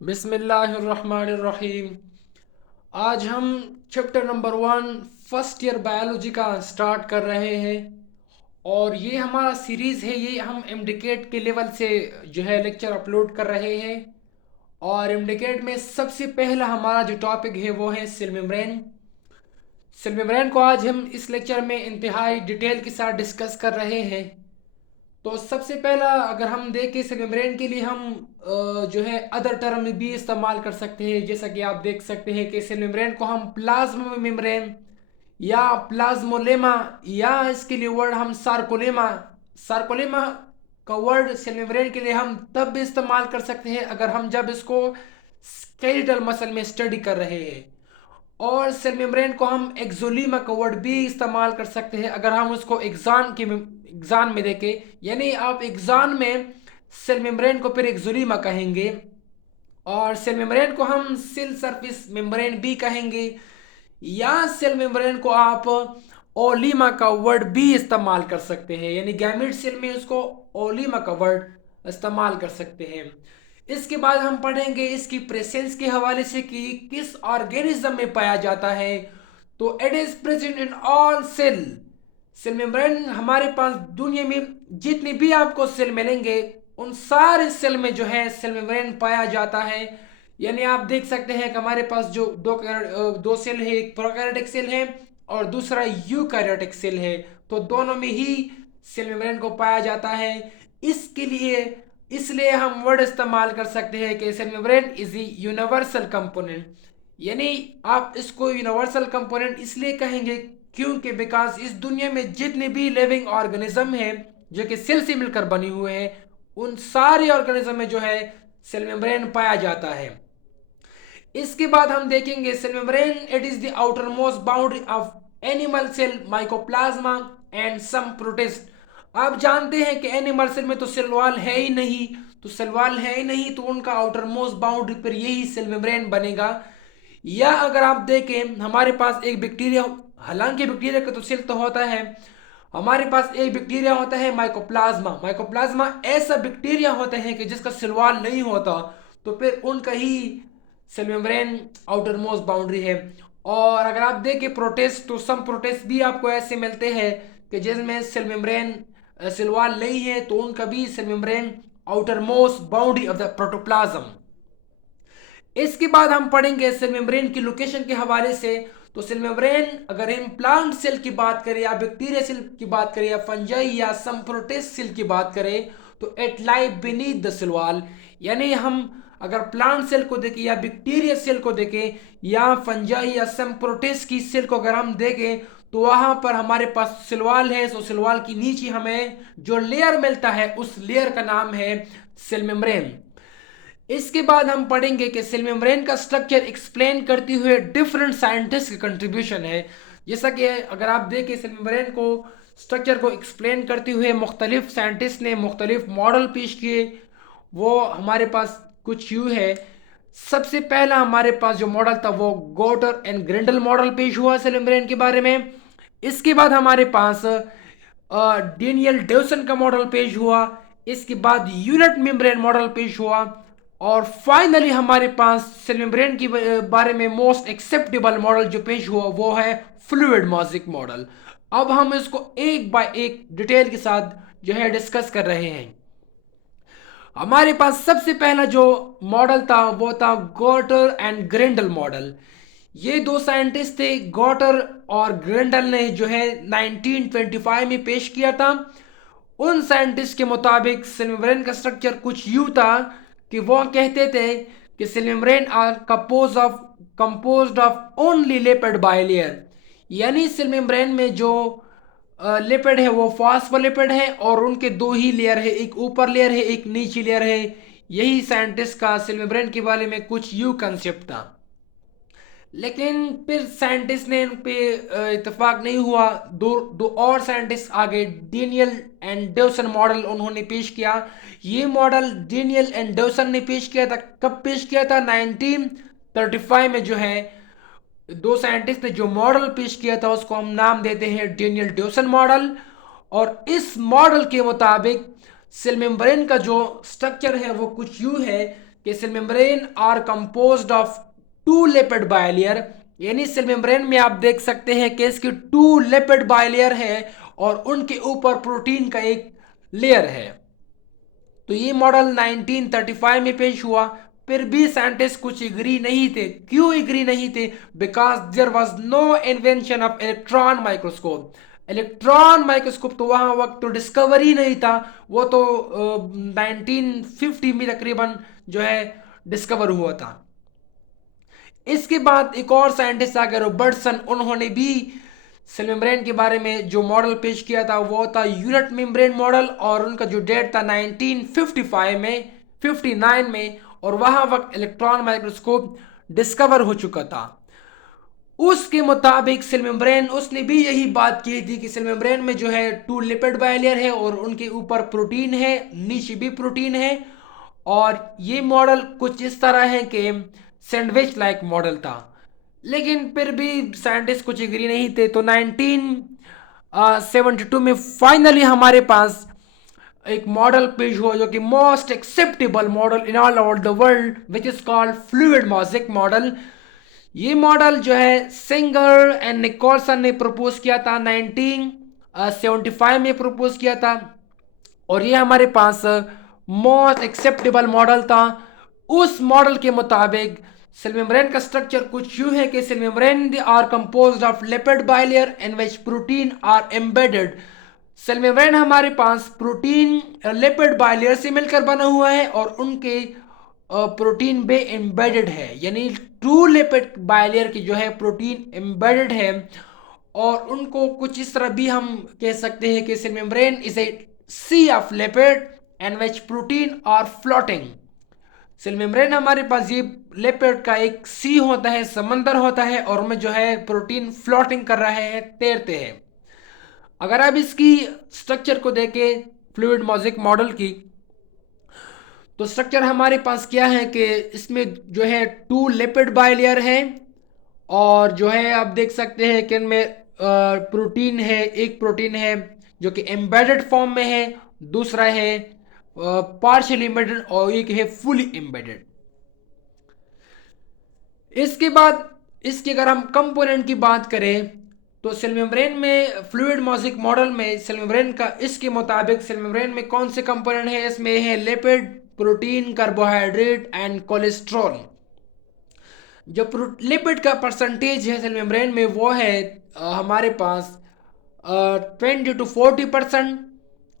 बिस्मिल्लाहिर्रहमानिर्रहीम। आज हम chapter number 1 first year biology का स्टार्ट कर रहे हैं। और ये हमारा सीरीज़ है, ये हम एमडिकेट के लेवल से जो है लेक्चर अपलोड कर रहे हैं। और एमडिकेट में सबसे पहला हमारा जो टॉपिक है वो है सेल मेम्ब्रेन। सेल मेम्ब्रेन को आज हम इस लेक्चर में इंतहाई डिटेल के साथ डिस्कस कर रहे हैं। तो सबसे पहला अगर हम देखें सेल मेम्ब्रेन के लिए हम जो है अदर टर्म भी इस्तेमाल कर सकते हैं। जैसा कि आप देख सकते हैं कि सेल मेम्ब्रेन को हम प्लाज्मा मेम्ब्रेन या प्लाज्मोलेमा या इसके लिए वर्ड हम सार्कोलेमा सार्कोलेमा का वर्ड सेल मेम्ब्रेन के लिए हम तब भी इस्तेमाल कर सकते हैं अगर हम जब इसको स्केलेटल मसल में स्टडी कर रहे हैं। और सेल मेम्ब्रेन को हम एक्सोलीमा का वर्ड भी इस्तेमाल कर सकते हैं अगर हम उसको एग्जाम में देखें। यानी आप एग्जाम में सेल मेम्ब्रेन को फिर एक्सोलीमा कहेंगे। और सेल मेम्ब्रेन को हम सेल सरफेस मेम्ब्रेन भी कहेंगे, या सेल मेम्ब्रेन को आप ओलीमा का वर्ड भी इस्तेमाल कर सकते हैं। यानी गैमेट सेल में उसको ओलीमा का वर्ड इस्तेमाल कर सकते हैं। इसके बाद हम पढ़ेंगे इसकी प्रेजेंस के हवाले से कि किस ऑर्गेनिज्म में पाया जाता है। तो it is present in all cell. Cell membrane हमारे पास दुनिया में जितने भी आपको सेल मिलेंगे उन सारे सेल में जो है सेल मेम्ब्रेन पाया जाता है। यानी आप देख सकते हैं कि हमारे पास जो दो सेल है, एक प्रोकैरियोटिक सेल है और दूसरा यूकैरियोटिक सेल है। तो दोनों में ही सेल मेम्ब्रेन को पाया जाता है। इसके लिए इसलिए हम वर्ड इस्तेमाल कर सकते हैं कि cell membrane is a universal component. यानी आप इसको यूनिवर्सल कंपोनेंट इसलिए कहेंगे क्योंकि बिकॉज इस दुनिया में जितने भी लिविंग ऑर्गेनिज्म हैं जो कि सेल से मिलकर बने हुए हैं उन सारे ऑर्गेनिज्म में जो है सेल मेम्ब्रेन पाया जाता है। इसके बाद हम देखेंगे cell membrane it is the outer most boundary of animal cell mycoplasma and some protist. आप जानते हैं कि एनिमल सेल में तो सेल वॉल है ही नहीं, तो सेल वॉल है ही नहीं तो उनका आउटर मोस्ट बाउंड्री पर यही सेल मेम्ब्रेन बनेगा। या अगर आप देखें हमारे पास एक बैक्टीरिया, हालांकि बैक्टीरिया का तो सेल तो होता है, हमारे पास एक बैक्टीरिया होता है माइकोप्लाज्मा। माइकोप्लाज्मा ऐसा बैक्टीरिया होता है कि जिसका सेल वॉल नहीं होता, तो फिर उनका ही cell membrane outer most boundary है। और अगर आप देखें प्रोटेस्ट, तो सम प्रोटेस्ट भी आपको ऐसे मिलते हैं कि जिसमें सेल मेम्ब्रेन सेल वॉल नहीं है तो उनका भी cell membrane outer most boundary of the protoplasm. इसके बाद हम पढ़ेंगे सेल मेम्ब्रेन की लोकेशन के हवाले से। तो सेल मेम्ब्रेन अगर हम प्लांट सेल की बात करें या बैक्टीरिया सेल की बात करें या फंजाई या सम प्रोटिस्ट सेल की बात करें तो it lie beneath the cell wall. यानी हम अगर प्लांट सेल को देखें या बैक्टीरिया सेल को देखें या फंजाई या सम प्रोटिस्ट की सेल को अगर हम देखें तो वहां पर हमारे पास सेल वॉल है। तो सेल वॉल की नीचे हमें जो लेयर मिलता है उस लेयर का नाम है सेल मेम्ब्रेन। इसके बाद हम पढ़ेंगे कि सेल मेम्ब्रेन का स्ट्रक्चर एक्सप्लेन करते हुए डिफरेंट साइंटिस्ट का कंट्रीब्यूशन है। जैसा कि अगर आप देखें सेल मेम्ब्रेन को स्ट्रक्चर को एक्सप्लेन करते हुए मुख्तलिफ साइंटिस्ट ने मुख्तलिफ मॉडल पेश किए। वो हमारे पास कुछ यूँ है। सबसे पहला हमारे पास जो मॉडल था वो गोटर एंड ग्रिंडल मॉडल पेश हुआ सेल मेम्ब्रेन के बारे में। इसके बाद हमारे पास डेनियल डेवसन का मॉडल पेश हुआ। इसके बाद यूनिट मेम्ब्रेन मॉडल पेश हुआ। और फाइनली हमारे पास सेल मेम्ब्रेन के बारे में मोस्ट एक्सेप्टेबल मॉडल जो पेश हुआ वो है फ्लूइड मॉजिक मॉडल। अब हम इसको एक बाय एक डिटेल के साथ जो है डिस्कस कर रहे हैं। हमारे पास सबसे पहला जो मॉडल था वो था गोटर एंड ग्रेंडल मॉडल। ये दो साइंटिस्ट थे, गोटर और ग्रेंडल ने जो है 1925 में पेश किया था। उन साइंटिस्ट के मुताबिक सेल मेम्ब्रेन का स्ट्रक्चर कुछ यूं था कि वो कहते थे कि cell membrane are composed of only lipid bilayer. यानी सेल मेम्ब्रेन में जो लिपिड है वो फॉस्फोलिपिड है और उनके दो ही लेयर है, एक ऊपर लेयर है एक नीचे लेयर है। यही साइंटिस्ट का सेल मेम्ब्रेन के बारे में कुछ यूं कंसेप्ट था। लेकिन फिर साइंटिस्ट ने इन पे इत्तेफाक नहीं हुआ। दो दो और साइंटिस्ट आगे डेनियल एंड डेवसन मॉडल उन्होंने पेश किया। ये मॉडल डेनियल एंड डेवसन ने पेश किया था। कब पेश किया था? 1935 में जो है दो साइंटिस्ट ने जो मॉडल पेश किया था उसको हम नाम देते हैं डेनियल डेवसन मॉडल। और इस मॉडल के मुताबिक सेल मेम्ब्रेन का जो स्ट्रक्चर है वो कुछ यूं है कि cell membrane are composed of two lipid bilayer, यानी सेल मेम्ब्रेन में आप देख सकते हैं कि इसकी टू लिपिड बाइलेयर है और उनके ऊपर प्रोटीन का एक लेयर है। तो ये मॉडल 1935 में पेश हुआ। फिर भी साइंटिस्ट कुछ एग्री नहीं थे। क्यों एग्री नहीं थे? Because there was no invention of electron microscope. Electron microscope तो वहां वक्त तो डिस्कवर ही नहीं था, वो तो 1950 में तकरीबन जो है डिस्कवर हुआ था। इसके बाद एक और साइंटिस्ट आ गए, रॉबर्टसन। उन्होंने भी सेल मेम्ब्रेन के बारे में जो मॉडल पेश किया था वो था यूनिट मेम्ब्रेन मॉडल, और उनका जो डेट था 1955 में 59 में, और वहां वक्त इलेक्ट्रॉन माइक्रोस्कोप डिस्कवर हो चुका था। उसके मुताबिक सेल मेम्ब्रेन, उसने भी यही बात की थी कि सेल मेम्ब्रेन में जो है टू लिपिड बाइलेयर है और उनके ऊपर प्रोटीन है, नीचे भी प्रोटीन है। और ये मॉडल कुछ इस तरह है कि सैंडविच लाइक मॉडल था। लेकिन फिर भी साइंटिस्ट कुछ एग्री नहीं थे। तो 1972 में फाइनली हमारे पास एक मॉडल पेश हुआ जो कि most acceptable model in all over the world, which is called fluid मॉजिक model. ये मॉडल जो है सिंगर एंड निकोलसन ने प्रपोज किया था, 1975 में प्रपोज किया था, और ये हमारे पास मोस्ट एक्सेप्टेबल मॉडल था। उस मॉडल के मुताबिक सेल मेम्ब्रेन का स्ट्रक्चर कुछ यूं है कि cell membrane are composed of lipid bilayer in which protein are embedded. Cell membrane हमारे पास प्रोटीन लिपिड बाइलेयर से मिलकर बना हुआ है और उनके प्रोटीन में एम्बेडेड है, यानी टू लिपिड बाइलेयर की जो है प्रोटीन एम्बेडेड है। और उनको कुछ इस तरह भी हम कह सकते हैं कि cell membrane is a sea of lipid and which protein are floating. Cell membrane हमारे पास ये लिपिड का एक सी होता है, समंदर होता है, और उनमें जो है प्रोटीन फ्लोटिंग कर रहे हैं, तैरते हैं। अगर आप इसकी स्ट्रक्चर को देखें फ्लूइड मॉजिक मॉडल की, तो स्ट्रक्चर हमारे पास क्या है कि इसमें जो है टू लिपिड बाइलेयर है, और जो है आप देख सकते हैं कि इनमें प्रोटीन है, एक प्रोटीन है जो कि एम्बेडेड फॉर्म में है, दूसरा है पार्शियली एम्बेडेड, और एक है फुली एम्बेडेड। इसके बाद इसके अगर हम कंपोनेंट की बात करें तो सेल मेम्ब्रेन में फ्लूइड मॉजिक मॉडल में सेल मेम्ब्रेन का, इसके मुताबिक सेल मेम्ब्रेन में कौन से कंपोनेंट है? इसमें है lipid, protein, carbohydrate and cholesterol. जो लिपिड का परसेंटेज है सेल मेम्ब्रेन में वो है हमारे पास 20 to 40%,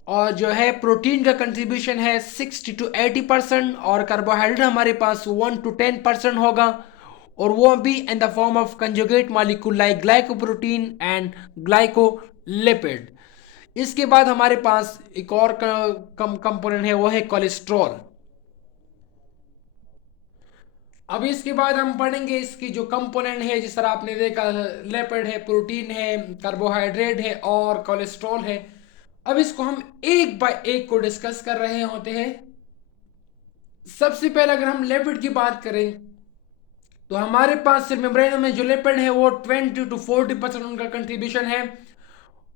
और जो है प्रोटीन का कंट्रीब्यूशन है 60 to 80%, और कार्बोहाइड्रेट हमारे पास 1 to 10% होगा, और वो भी in the form of conjugate molecule like glycoprotein and glycolipid. इसके बाद हमारे पास एक और कंपोनेंट है, वो है कोलेस्ट्रॉल। अब इसके बाद हम पढ़ेंगे इसकी जो कंपोनेंट है, जिस तरह आपने देखा लिपिड है, प्रोटीन है, कार्बोहाइड्रेट है और कोलेस्ट्रॉल है। अब इसको हम एक बाय एक को डिस्कस कर रहे होते हैं। सबसे पहले अगर हम लिपिड की बात करें तो हमारे पास सेल मेम्ब्रेन में जो लिपिड है वो 20 to 40% उनका कंट्रीब्यूशन है,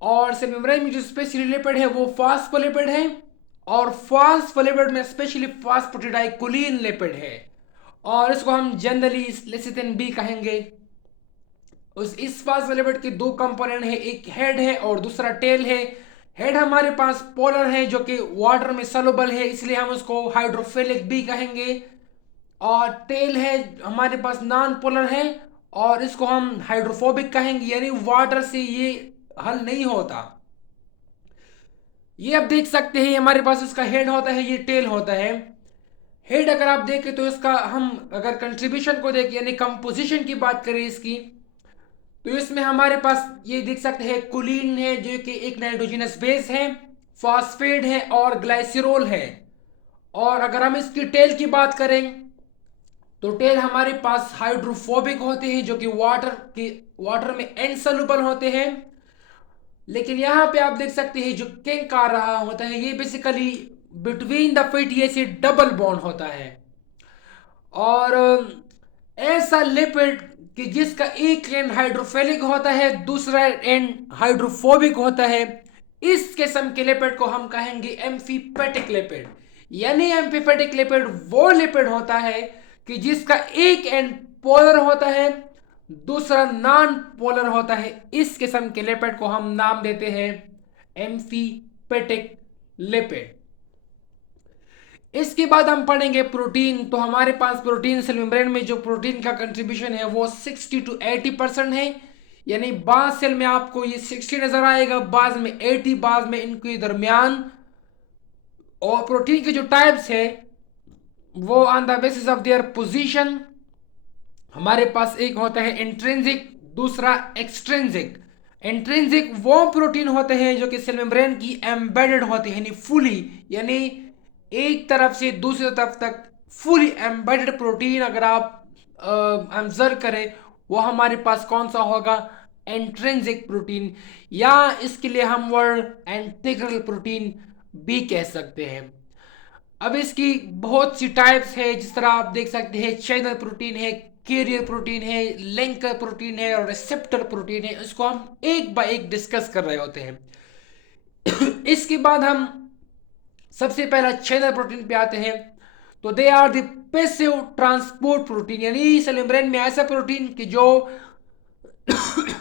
और सेल मेम्ब्रेन में जो स्पेशली लिपिड है वो फास्फोलिपिड है, और फास्फोलिपिड में स्पेशली फास्फेटिडाइकोलिन लिपिड है, और इसको हम जनरली लेसिथिन भी कहेंगे। इस फास्फोलिपिड के दो कंपोनेंट है, एक हेड है और दूसरा टेल है। हेड हमारे पास पोलर है जो कि वाटर में सॉल्युबल है, इसलिए हम उसको हाइड्रोफिलिक भी कहेंगे, और टेल है हमारे पास नॉन पोलर है और इसको हम हाइड्रोफोबिक कहेंगे, यानी वाटर से ये हल नहीं होता। ये आप देख सकते हैं हमारे पास इसका हेड होता है, ये टेल होता है। हेड अगर आप देखें तो इसका हम अगर कंट्रीब्यूशन को देखें यानी कंपोजिशन की बात करें इसकी, तो इसमें हमारे पास ये देख सकते हैं कुलीन है जो कि एक नाइट्रोजनस बेस है, फॉस्फेट है और ग्लाइसिरोल है। और अगर हम इसकी टेल की बात करें तो टेल हमारे पास हाइड्रोफोबिक होते हैं जो कि वाटर में इनसॉल्युबल होते हैं। लेकिन यहाँ पे आप देख सकते हैं जो किंक आ रहा होता है ये basically between the fatty acid double bond होता है। और ऐसा लिपिड कि जिसका एक एंड हाइड्रोफिलिक होता है, दूसरा एंड हाइड्रोफोबिक होता है, इस किस्म के लिपिड को हम कहेंगे एम्फीपेटिक लिपिड। यानी एम्फीफेटिक लिपिड वो लिपिड होता है कि जिसका एक एंड पोलर होता है, दूसरा नॉन पोलर होता है। इस किस्म के लिपिड को हम नाम देते हैं एम्फीफेटिक लिपिड। इसके बाद हम पढ़ेंगे प्रोटीन। तो हमारे पास प्रोटीन सेल मेम्ब्रेन में जो प्रोटीन का कंट्रीब्यूशन है वो 60 to 80% है। यानी बाज सेल में आपको ये 60 नजर आएगा, बाज में 80, बाज में इनके दरमियान। और प्रोटीन के जो टाइप्स है वो on the basis of their position, हमारे पास एक होता है इंट्रिंसिक, दूसरा एक्सट्रिंसिक। इंट्रिंसिक वो प्रोटीन होते हैं जो कि सेल मेम्ब्रेन की एम्बेडेड होते हैं, यानी फुली, यानी एक तरफ से दूसरी तरफ तक फुली एम्बेडेड प्रोटीन अगर आप ऑब्जर्व करें, वो हमारे पास कौन सा होगा, इंट्रिंसिक प्रोटीन, या इसके लिए हम वर्ड इंटीग्रल प्रोटीन भी कह सकते हैं। अब इसकी बहुत सी टाइप्स है, जिस तरह आप देख सकते हैं चैनल प्रोटीन है, कैरियर प्रोटीन है, लिंकर प्रोटीन है और रिसेप्टर प्रोटीन है। इसको हम एक बाय एक डिस्कस कर रहे होते हैं। इसके बाद हम सबसे पहला चैनल प्रोटीन पे आते हैं। तो they are the passive transport protein, यानी सेल मेम्ब्रेन में ऐसा प्रोटीन कि जो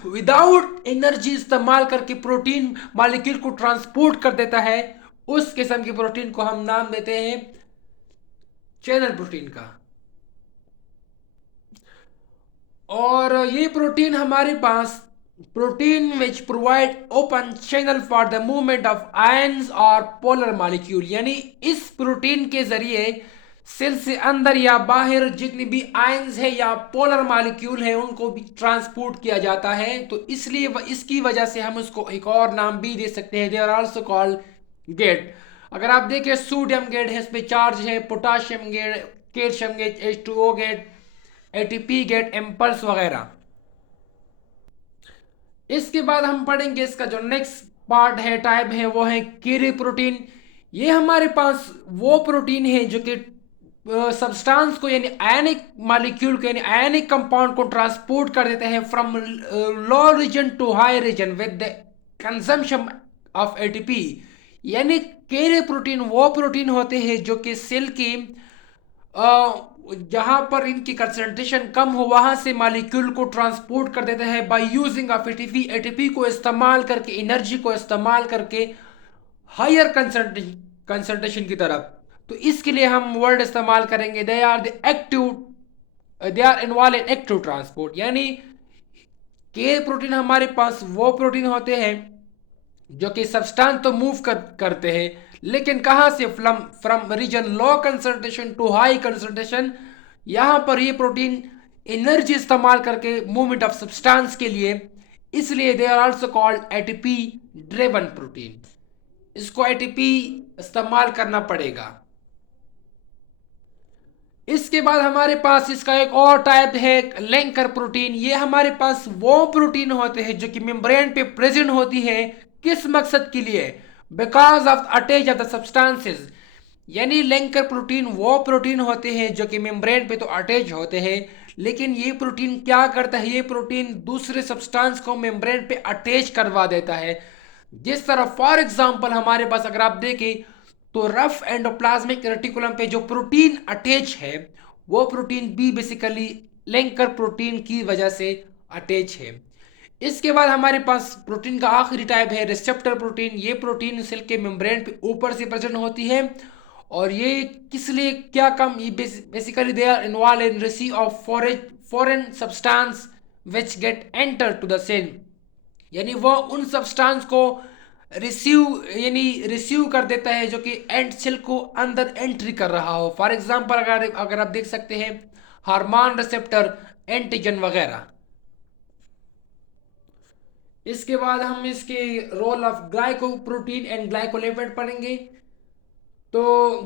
विदाउट एनर्जी इस्तेमाल करके प्रोटीन मॉलिक्यूल को ट्रांसपोर्ट कर देता है, उस किस्म की प्रोटीन को हम नाम देते हैं चैनल प्रोटीन का। और ये प्रोटीन हमारे पास protein which provide open channel for the movement of ions और पोलर मॉलिक्यूल, यानी इस प्रोटीन के जरिए सेल से अंदर या बाहर जितनी भी आयंस है या पोलर मॉलिक्यूल है उनको भी ट्रांसपोर्ट किया जाता है। तो इसलिए इसकी वजह से हम उसको एक और नाम भी दे सकते हैं, they are also called gate. अगर आप देखें सोडियम गेट है, इस पे चार्ज है, potassium gate, calcium gate, H2O gate, ATP gate, impulse वगैरह। इसके बाद हम पढ़ेंगे इसका जो नेक्स्ट पार्ट है, टाइप है, वो है कैरियर प्रोटीन। ये हमारे पास वो प्रोटीन है जो कि सब्सटेंस को यानी आयनिक मॉलिक्यूल को यानी आयनिक कंपाउंड को ट्रांसपोर्ट कर देते हैं from low region to high region with the consumption of ATP. यानी कैरियर प्रोटीन वो प्रोटीन होते हैं जो कि सेल की जहां पर इनकी कंसंट्रेशन कम हो वहां से मॉलिक्यूल को ट्रांसपोर्ट कर देता है by using of ATP, ATP को इस्तेमाल करके, एनर्जी को इस्तेमाल करके हायर कंसंट्रेशन की तरफ। तो इसके लिए हम वर्ड इस्तेमाल करेंगे they are the active, they are involve in active transport. यानी के प्रोटीन हमारे पास वो प्रोटीन होते हैं जो कि सब्सटेंस तो मूव करते हैं, लेकिन कहां से, from region low concentration to high concentration. यहां पर ये प्रोटीन एनर्जी इस्तेमाल करके मूवमेंट ऑफ सब्सटेंस के लिए, इसलिए they are also called ATP driven protein. इसको एटीपी इस्तेमाल करना पड़ेगा। इसके बाद हमारे पास इसका एक और टाइप है लिंकर प्रोटीन। ये हमारे पास वो प्रोटीन होते हैं जो कि मेम्ब्रेन पे प्रेजेंट होती है, किस मकसद के लिए, because of attach of the substances. यानी लिंकर प्रोटीन वो प्रोटीन होते हैं जो कि मेम्ब्रेन पे तो अटैच होते हैं, लेकिन ये प्रोटीन क्या करता है, ये प्रोटीन दूसरे सब्सटेंस को मेम्ब्रेन पे अटैच करवा देता है। जिस तरह फॉर एग्जांपल हमारे पास अगर आप देखें तो रफ एंडोप्लाज्मिक रेटिकुलम पे जो प्रोटीन अटैच है वो प्रोटीन भी बेसिकली लिंकर प्रोटीन की वजह से अटैच है। इसके बाद हमारे पास प्रोटीन का आखिरी टाइप है रिसेप्टर प्रोटीन। ये प्रोटीन सेल के मेम्ब्रेन पे ऊपर से प्रेजेंट होती है, और ये किस लिए, क्या कम, ये basically they are involve in receive of foreign substance which get enter to the cell. यानी वो उन सब्सटेंस को रिसीव कर देता है जो कि एंड सेल को अंदर एंट्री कर रहा हो। फॉर एग्जांपल अगर आप देख सकते हैं हार्मोन रिसेप्टर, एंटीजन वगैरह। इसके बाद हम इसके role of glycoprotein and glycolipid पढ़ेंगे। तो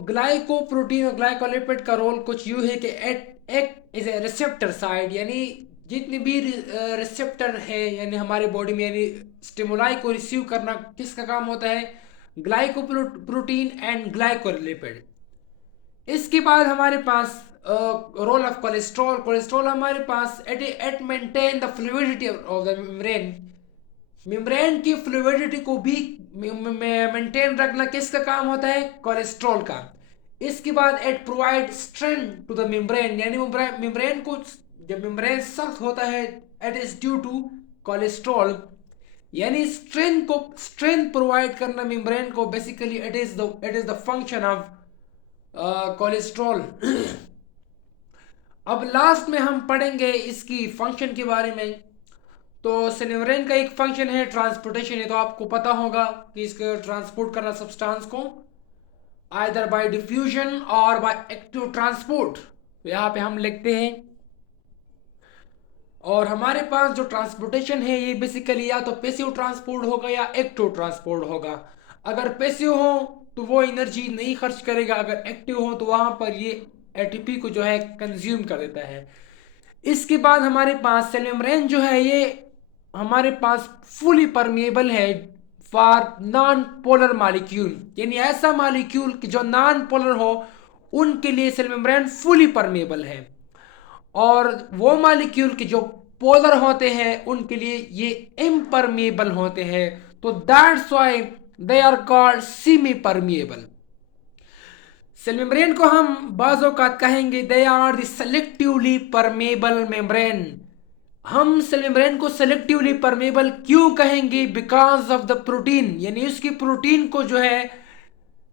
ग्लाइकोप्रोटीन और ग्लाइकोलिपिड का रोल कुछ यूं है कि act is a receptor side, यानी जितने भी रिसेप्टर है यानी हमारे बॉडी में, यानी स्टिमुलाई को रिसीव करना किसका काम होता है, ग्लाइकोप्रोटीन एंड ग्लाइकोलिपिड। इसके बाद हमारे पास रोल ऑफ कोलेस्ट्रॉल। कोलेस्ट्रॉल हमारे पास at maintain the fluidity of the membrane. Membrane की फ्लूइडिटी को भी मेंटेन रखना किसका काम होता है, कोलेस्ट्रॉल का। इसके बाद it provide strength to the membrane, यानी मेम्ब्रेन को, जब मेम्ब्रेन सख्त होता है, it is due to cholesterol, यानी स्ट्रेंथ प्रोवाइड करना मेम्ब्रेन को, basically it is the function of cholesterol. अब लास्ट में हम पढ़ेंगे इसकी फंक्शन के बारे में। तो सेल मेम्ब्रेन का एक फंक्शन है ट्रांसपोर्टेशन, ये तो आपको पता होगा कि इसके ट्रांसपोर्ट करना सब्सटेंस को आइदर बाय डिफ्यूजन और बाय एक्टिव ट्रांसपोर्ट, यहाँ पे हम लिखते हैं। और हमारे पास जो ट्रांसपोर्टेशन है ये बेसिकली या तो पैसिव ट्रांसपोर्ट होगा या एक्टिव ट्रांसपोर्ट होगा। अगर पैसिव हो तो वो एनर्जी नहीं खर्च करेगा, अगर एक्टिव हो तो वहां पर ये एटीपी को जो है कंज्यूम कर देता है। इसके बाद हमारे पास सेल मेम्ब्रेन जो है ये हमारे पास फुली परमिएबल है फॉर नॉन पोलर मॉलिक्यूल, यानी ऐसा मॉलिक्यूल जो नॉन पोलर हो उनके लिए सेल मेम्ब्रेन फुली परमिएबल है, और वो मॉलिक्यूल के जो पोलर होते हैं उनके लिए ये इम्परमिएबल होते हैं। तो that's why they are called semi permeable. Cell membrane को हम बाज़ औक़ात कहेंगे they are the selectively permeable membrane. हम सेल मेम्ब्रेन को सेलेक्टिवली परमेबल क्यों कहेंगे? बिकॉज ऑफ द प्रोटीन, यानी उसकी प्रोटीन को जो है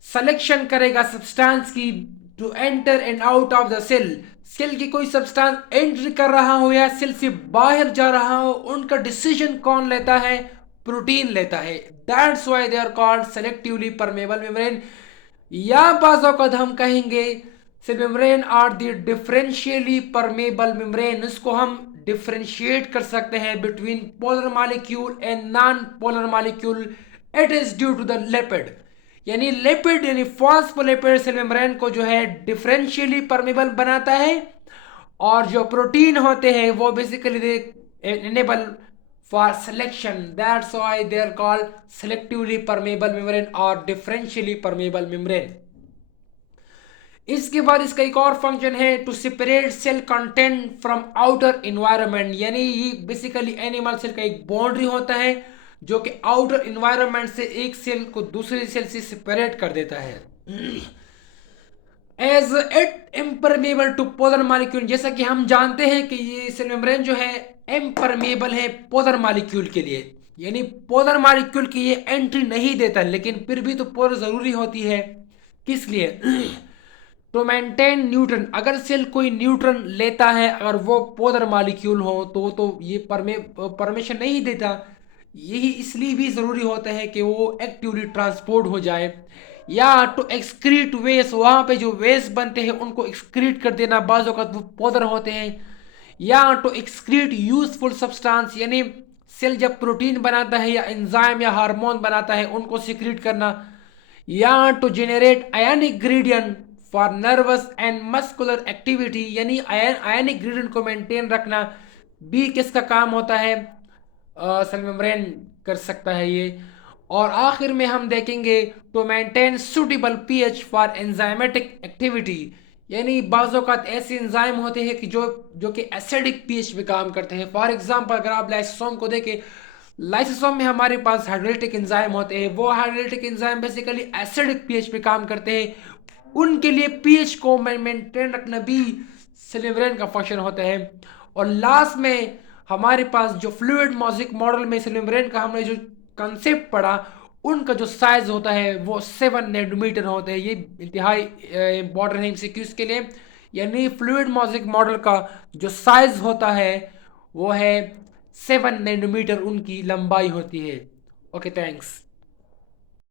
सिलेक्शन करेगा सब्सटेंस की to enter and out of the cell. Cell की कोई सब्सटेंस एंटर कर रहा हो या सेल से बाहर जा रहा हो, उनका डिसीजन कौन लेता है? प्रोटीन लेता है। That's why they are called selectively permeable membrane. या बाज़ औक़ात हम कहेंगे cell membrane are the differentially permeable membrane. इसको हम डिफरेंशिएट कर सकते हैं between polar molecule and non polar molecule. It is due to the lipid, यानी लिपिड यानी फॉस्फोलिपिड सेल मेम्ब्रेन को जो है डिफरेंशियली परमेबल बनाता है, और जो प्रोटीन होते हैं वो basically they enable for selection. That's why they are called selectively permeable membrane और डिफरेंशियली परमेबल मेम्ब्रेन। इसके बाद इसका एक और फंक्शन है to separate cell content from outer environment, यानी ये बेसिकली एनिमल सेल का एक बाउंड्री होता है जो कि आउटर एनवायरनमेंट से एक सेल को दूसरे सेल से सेपरेट कर देता है। As it impermeable to polar molecule, जैसा कि हम जानते हैं कि ये सेल मेम्ब्रेन जो है इम्परमेबल है पोलर मॉलिक्यूल के लिए, यानी पोलर मॉलिक्यूल की ये एंट्री नहीं देता, लेकिन फिर भी तो पोलर जरूरी होती है। किस लिए? To maintain neutron. अगर सेल कोई न्यूट्रन लेता है, अगर वो पोलर मॉलिक्यूल हो तो ये परमिशन नहीं देता। यही इसलिए भी ज़रूरी होता है कि वो एक्टिवली ट्रांसपोर्ट हो जाए, या टू एक्सक्रीट वेस्ट, वहाँ पे जो वेस्ट बनते हैं उनको एक्सक्रीट कर देना, बाज़ों का वो पोलर होते हैं। या टू एक्सक्रीट यूजफुल सब्सटेंस, यानी सेल जब प्रोटीन बनाता है या एंजाइम या हार्मोन बनाता है उनको सिक्रीट करना। या to generate ionic gradient for nervous and muscular activity, यानी आयनिक ग्रेडियंट को मेंटेन रखना भी किसका काम होता है? सेल मेम्ब्रेन कर सकता है ये। और आखिर में हम देखेंगे to maintain suitable pH for enzymatic activity, यानी बाज़ औक़ात ऐसे एंजाइम होते हैं कि जो कि एसिडिक पीएच पे काम करते हैं। फॉर एग्जांपल अगर आप लाइसोसोम को देखें, लाइसोसोम में हमारे पास हाइड्रोलिटिक एंजाइम होते हैं, वो hydrolytic enzyme basically acidic pH पे काम करते हैं, उनके लिए पीएच को मेंटेन रखना भी सेल मेम्ब्रेन का फंक्शन होता है। और लास्ट में हमारे पास जो फ्लूइड मॉजिक मॉडल में सेल मेम्ब्रेन का हमने जो कंसेप्ट पढ़ा, उनका जो साइज होता है वो 7 नैनोमीटर होते हैं। ये इंतहाई इंपॉर्टेंट है एमसीक्यूज के लिए, यानी फ्लूइड मॉजिक मॉडल का जो साइज होता है वो है 7 नैनोमीटर, उनकी लंबाई होती है। Okay, thanks.